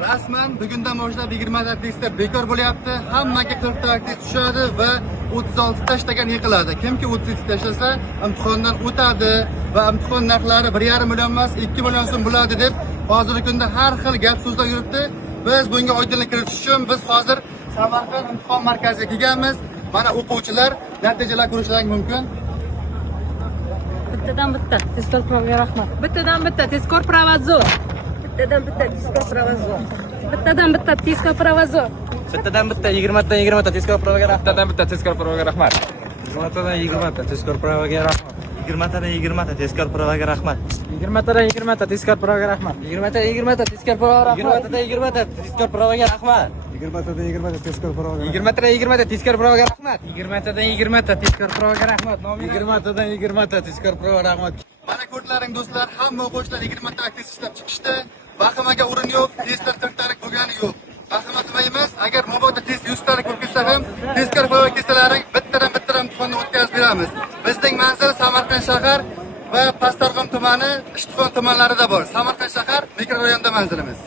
Rasman bugundan boshlab 20 ta testlar bekor bo'lyapti. Hammaga 40 ta test tushadi va 36 tashlagan yiqiladi. Kimki 30 tashlasa, imtihondan o'tadi va imtihon narxlari 1,5 million emas, 2 million so'm bo'ladi deb hozirgi kunda har xil gap so'zlar yuribdi. Biz bunga oydinlik kiritish uchun biz hozir Samarqand imtihon markaziga kelganmiz. Mana o'quvchilar natijalar ko'rishlari mumkin. Bittadan bitta tezkor provaga rahmat. Bittadan bitta tezkor provazo. Bittadan bitta tezkor provazo. Bittadan bitta tezkor provazo. Bittadan bitta 20 tadan 20 ta tezkor provaga rahmat. Bittadan bitta tezkor provaga rahmat. 20 tadan 20 ta tezkor provaga rahmat. 20 tadan 20 ta tezkor provaga rahmat. 20 tadan 20 ta tezkor provaga rahmat. 20 tadan 20 ta tezkor provaga rahmat. 20 tadan 20 ta tezkor provaga rahmat. 20 tadan 20 ta tezkor provaga rahmat. 20 tadan 20 ta tezkor provaga rahmat. 20 tadan 20 ta tezkor provaga rahmat. 20 tadan 20 ta tezkor provaga rahmat. Mana ko'rdilaring do'stlar, hamma o'quvchilar 20 ta test ishlab chiqishdi. Vahimaga o'rin yo'q, testlar 40 talik bo'lgani yo'q. Vahima qilmaymiz, agar mabodo test 100 talik bo'lib ketsa ham, tezkor provaga kelsalaring bittadan imtihonni o'tkazib beramiz. Bizning manzil Samarqand shahar va Pastdarg'om tumani, Ishtixon tumanlarida bor. Samarqand shahar mikrorayonida manzilimiz.